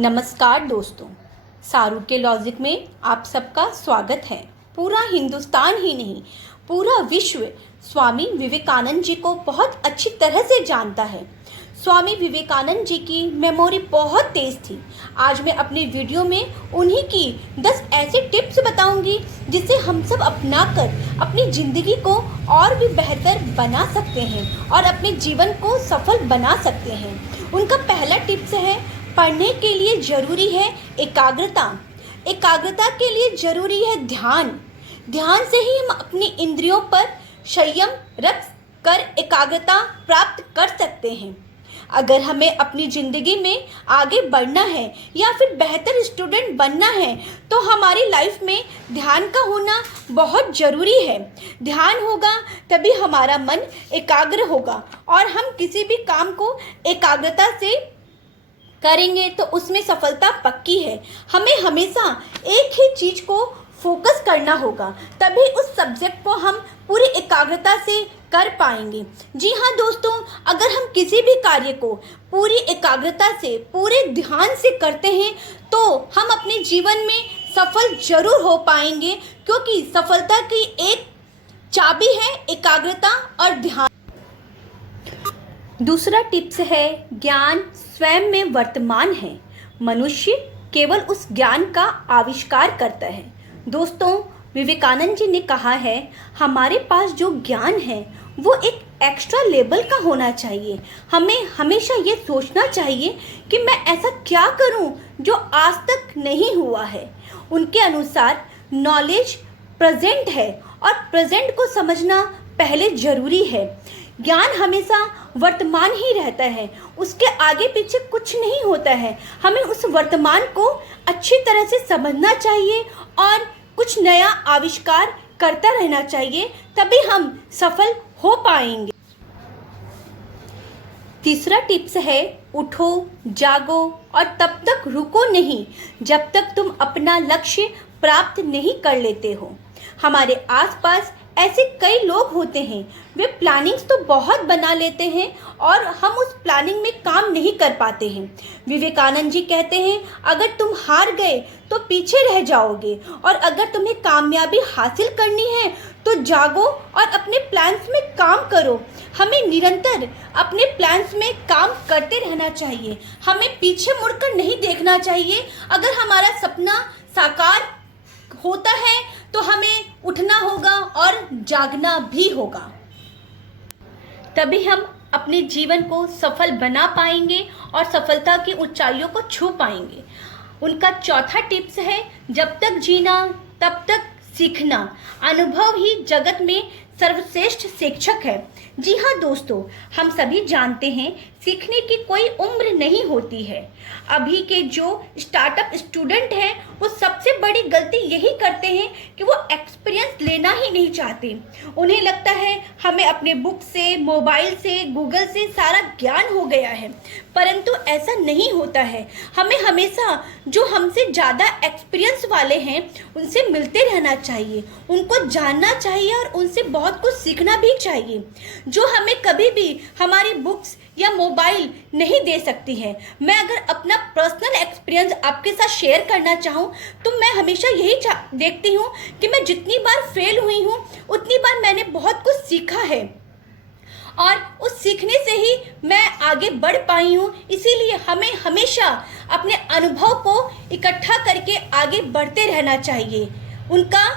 नमस्कार दोस्तों, सारू के लॉजिक में आप सबका स्वागत है। पूरा हिंदुस्तान ही नहीं, पूरा विश्व स्वामी विवेकानंद जी को बहुत अच्छी तरह से जानता है। स्वामी विवेकानंद जी की मेमोरी बहुत तेज थी। आज मैं अपने वीडियो में उन्हीं की 10 ऐसे टिप्स बताऊंगी जिसे हम सब अपनाकर अपनी ज़िंदगी को और भी बेहतर बना सकते हैं और अपने जीवन को सफल बना सकते हैं। उनका पहला टिप्स है, पढ़ने के लिए जरूरी है एकाग्रता। एकाग्रता के लिए जरूरी है ध्यान। ध्यान से ही हम अपनी इंद्रियों पर संयम रख कर एकाग्रता प्राप्त कर सकते हैं। अगर हमें अपनी ज़िंदगी में आगे बढ़ना है या फिर बेहतर स्टूडेंट बनना है तो हमारी लाइफ में ध्यान का होना बहुत ज़रूरी है। ध्यान होगा तभी हमारा मन एकाग्र होगा और हम किसी भी काम को एकाग्रता से करेंगे तो उसमें सफलता पक्की है। हमें हमेशा एक ही चीज़ को फोकस करना होगा, तभी उस सब्जेक्ट को हम पूरी एकाग्रता से कर पाएंगे। जी हाँ दोस्तों, अगर हम किसी भी कार्य को पूरी एकाग्रता से, पूरे ध्यान से करते हैं तो हम अपने जीवन में सफल जरूर हो पाएंगे, क्योंकि सफलता की एक चाबी है एकाग्रता और ध्यान। दूसरा टिप्स है, ज्ञान स्वयं में वर्तमान है, मनुष्य केवल उस ज्ञान का आविष्कार करता है। दोस्तों, विवेकानंद जी ने कहा है, हमारे पास जो ज्ञान है वो एक एक्स्ट्रा लेवल का होना चाहिए। हमें हमेशा ये सोचना चाहिए कि मैं ऐसा क्या करूं जो आज तक नहीं हुआ है। उनके अनुसार नॉलेज प्रेजेंट है और प्रेजेंट को समझना पहले जरूरी है। ज्ञान हमेशा वर्तमान ही रहता है, उसके आगे पीछे कुछ नहीं होता है। हमें उस वर्तमान को अच्छी तरह से समझना चाहिए और कुछ नया आविष्कार करता रहना चाहिए, तभी हम सफल हो पाएंगे। तीसरा टिप्स है, उठो, जागो और तब तक रुको नहीं जब तक तुम अपना लक्ष्य प्राप्त नहीं कर लेते हो। हमारे आसपास ऐसे कई लोग होते हैं, वे प्लानिंग्स तो बहुत बना लेते हैं और हम उस प्लानिंग में काम नहीं कर पाते हैं। विवेकानंद जी कहते हैं, अगर तुम हार गए तो पीछे रह जाओगे और अगर तुम्हें कामयाबी हासिल करनी है तो जागो और अपने प्लान्स में काम करो। हमें निरंतर अपने प्लान्स में काम करते रहना चाहिए, हमें पीछे मुड़कर नहीं देखना चाहिए। अगर हमारा सपना साकार होता है तो हमें उठना होगा और जागना भी होगा, तभी हम अपने जीवन को सफल बना पाएंगे और सफलता की ऊंचाइयों को छू पाएंगे। उनका चौथा टिप्स है, जब तक जीना तब तक सीखना, अनुभव ही जगत में सर्वश्रेष्ठ शिक्षक है। जी हाँ दोस्तों, हम सभी जानते हैं सीखने की कोई उम्र नहीं होती है। अभी के जो स्टार्टअप स्टूडेंट हैं वो सबसे बड़ी गलती यही करते हैं कि वो एक्सपीरियंस लेना ही नहीं चाहते। उन्हें लगता है हमें अपने बुक से, मोबाइल से, गूगल से सारा ज्ञान हो गया है, परंतु ऐसा नहीं होता है। हमें हमेशा जो हमसे ज़्यादा एक्सपीरियंस वाले हैं उनसे मिलते रहना चाहिए, उनको जानना चाहिए और उनसे बहुत कुछ सीखना भी चाहिए, जो हमें कभी भी हमारी बुक्स या मोबाइल नहीं दे सकती है। मैं अगर अपना पर्सनल एक्सपीरियंस आपके साथ शेयर करना चाहूँ तो मैं हमेशा यही देखती हूँ कि मैं जितनी बार फेल हुई हूँ उतनी बार मैंने बहुत कुछ सीखा है और उस सीखने से ही मैं आगे बढ़ पाई हूँ। इसीलिए हमें हमेशा अपने अनुभव को इकट्ठा करके आगे बढ़ते रहना चाहिए। उनका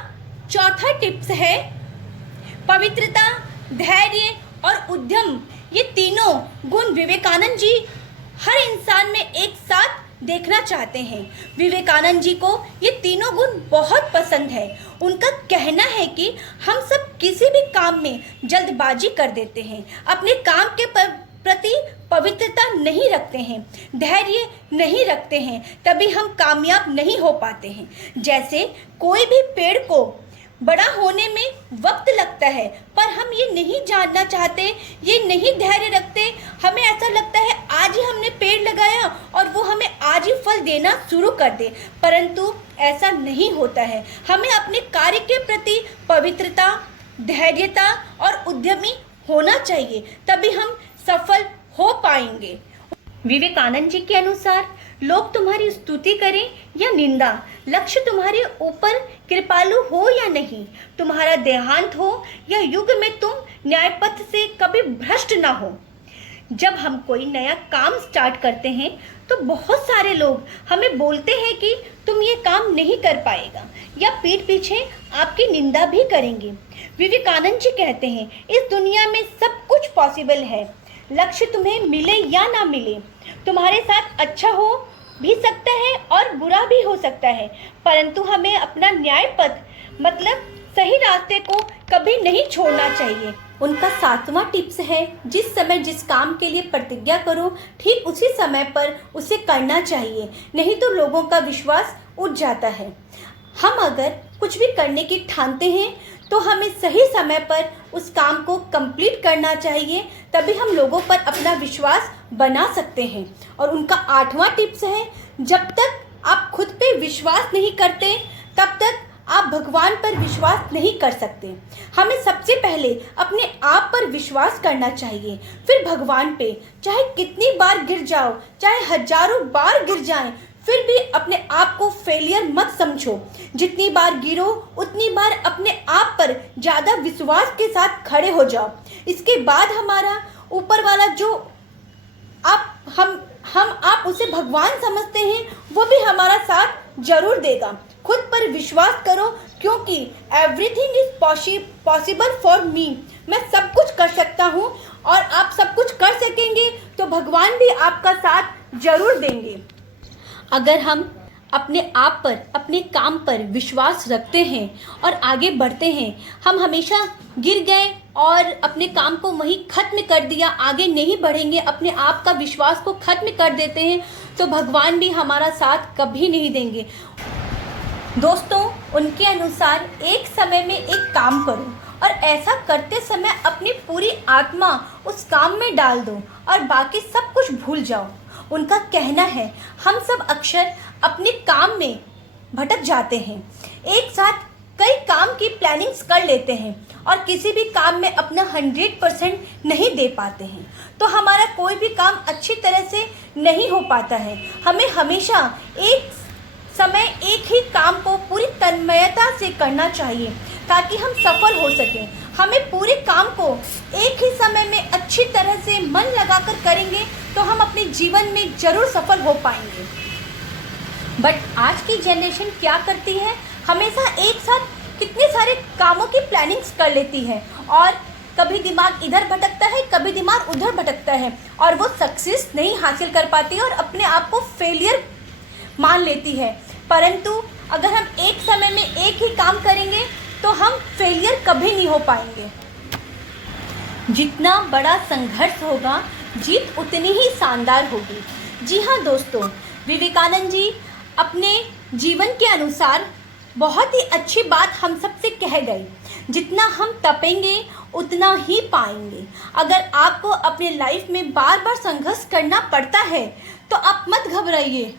चौथा टिप्स है, पवित्रता, धैर्य और उद्यम। ये तीनों गुण विवेकानंद जी हर इंसान में एक साथ देखना चाहते हैं। विवेकानंद जी को ये तीनों गुण बहुत पसंद है। उनका कहना है कि हम सब किसी भी काम में जल्दबाजी कर देते हैं, अपने काम के प्रति पवित्रता नहीं रखते हैं, धैर्य नहीं रखते हैं, तभी हम कामयाब नहीं हो पाते हैं। जैसे कोई भी पेड़ को बड़ा होने में वक्त लगता है, पर हम ये नहीं जानना चाहते, ये नहीं धैर्य रखते। हमें ऐसा लगता है आज ही हमने पेड़ लगाया और वो हमें आज ही फल देना शुरू कर दे, परंतु ऐसा नहीं होता है। हमें अपने कार्य के प्रति पवित्रता, धैर्यता और उद्यमी होना चाहिए, तभी हम सफल हो पाएंगे। विवेकानंद जी के अनुसार लोग तुम्हारी स्तुति करें या निंदा, लक्ष्य तुम्हारे ऊपर कृपालु हो या नहीं, तुम्हारा देहांत हो या युग में तुम न्यायपथ से कभी भ्रष्ट ना हो। जब हम कोई नया काम स्टार्ट करते हैं तो बहुत सारे लोग हमें बोलते हैं कि तुम ये काम नहीं कर पाएगा, या पीठ पीछे आपकी निंदा भी करेंगे। विवेकानंद जी कहते हैं, इस दुनिया में सब कुछ पॉसिबल है। लक्ष्य तुम्हें मिले या ना मिले, तुम्हारे साथ अच्छा हो भी सकता है और बुरा भी हो सकता है, परंतु हमें अपना न्याय पथ मतलब सही रास्ते को कभी नहीं छोड़ना चाहिए। उनका 7वां टिप्स है, जिस समय जिस काम के लिए प्रतिज्ञा करो ठीक उसी समय पर उसे करना चाहिए, नहीं तो लोगों का विश्वास उठ जाता है। हम अगर कुछ भी करने की ठानते हैं तो हमें सही समय पर उस काम को कंप्लीट करना चाहिए, तभी हम लोगों पर अपना विश्वास बना सकते हैं। और उनका 8वां टिप्स है, जब तक आप खुद पे विश्वास नहीं करते तब तक आप भगवान पर विश्वास नहीं कर सकते। हमें सबसे पहले अपने आप पर विश्वास करना चाहिए, फिर भगवान पे। चाहे कितनी बार गिर जाओ, चाहे हजारों बार गिर जाएं, फिर भी अपने आप को फेलियर मत समझो। जितनी बार गिरो उतनी बार अपने आप पर ज़्यादा विश्वास के साथ खड़े हो जाओ। इसके बाद हमारा ऊपर वाला जो आप उसे भगवान समझते हैं वो भी हमारा साथ जरूर देगा। खुद पर विश्वास करो, क्योंकि everything is possible for me. मैं सब कुछ कर सकता हूँ और आप सब कुछ कर सकेंगे तो भगवान भी आपका साथ जरूर देंगे। अगर हम अपने आप पर, अपने काम पर विश्वास रखते हैं और आगे बढ़ते हैं, हम हमेशा गिर गए और अपने काम को वहीं ख़त्म कर दिया, आगे नहीं बढ़ेंगे, अपने आप का विश्वास को ख़त्म कर देते हैं, तो भगवान भी हमारा साथ कभी नहीं देंगे। दोस्तों, उनके अनुसार एक समय में एक काम करो और ऐसा करते समय अपनी पूरी आत्मा उस काम में डाल दो और बाकी सब कुछ भूल जाओ। उनका कहना है, हम सब अक्सर अपने काम में भटक जाते हैं, एक साथ कई काम की प्लानिंग्स कर लेते हैं और किसी भी काम में अपना 100% नहीं दे पाते हैं, तो हमारा कोई भी काम अच्छी तरह से नहीं हो पाता है। हमें हमेशा एक समय एक ही काम को पूरी तन्मयता से करना चाहिए ताकि हम सफल हो सकें। हमें पूरे काम को एक ही समय में अच्छी तरह से मन लगाकर करेंगे तो हम अपने जीवन में ज़रूर सफल हो पाएंगे। बट आज की जनरेशन क्या करती है, हमेशा एक साथ कितने सारे कामों की प्लानिंग्स कर लेती है और कभी दिमाग इधर भटकता है, कभी दिमाग उधर भटकता है और वो सक्सेस नहीं हासिल कर पाती और अपने आप को फेलियर मान लेती है। परंतु अगर हम एक समय में एक ही काम करेंगे तो हम फेलियर कभी नहीं हो पाएंगे। जितना बड़ा संघर्ष होगा, जीत उतनी ही शानदार होगी। जी हाँ दोस्तों, विवेकानंद जी अपने जीवन के अनुसार बहुत ही अच्छी बात हम सबसे कह गए, जितना हम तपेंगे उतना ही पाएंगे। अगर आपको अपने लाइफ में बार बार संघर्ष करना पड़ता है तो आप मत घबराइए।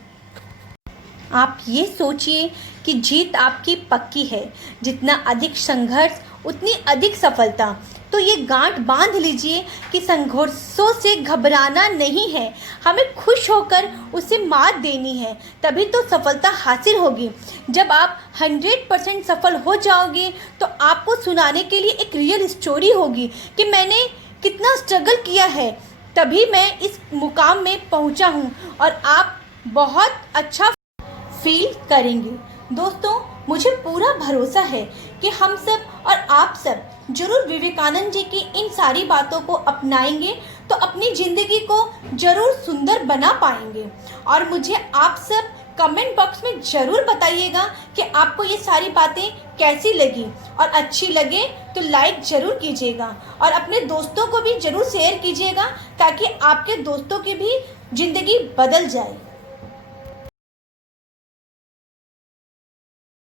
आप ये सोचिए कि जीत आपकी पक्की है। जितना अधिक संघर्ष उतनी अधिक सफलता। तो ये गांठ बांध लीजिए कि संघर्षों से घबराना नहीं है, हमें खुश होकर उसे मात देनी है, तभी तो सफलता हासिल होगी। जब आप 100% सफल हो जाओगे तो आपको सुनाने के लिए एक रियल स्टोरी होगी कि मैंने कितना स्ट्रगल किया है, तभी मैं इस मुकाम में पहुंचा हूं और आप बहुत अच्छा फील करेंगे। दोस्तों, मुझे पूरा भरोसा है कि हम सब और आप सब जरूर विवेकानंद जी की इन सारी बातों को अपनाएंगे तो अपनी ज़िंदगी को जरूर सुंदर बना पाएंगे। और मुझे आप सब कमेंट बॉक्स में ज़रूर बताइएगा कि आपको ये सारी बातें कैसी लगी, और अच्छी लगे तो लाइक ज़रूर कीजिएगा और अपने दोस्तों को भी ज़रूर शेयर कीजिएगा ताकि आपके दोस्तों की भी ज़िंदगी बदल जाए।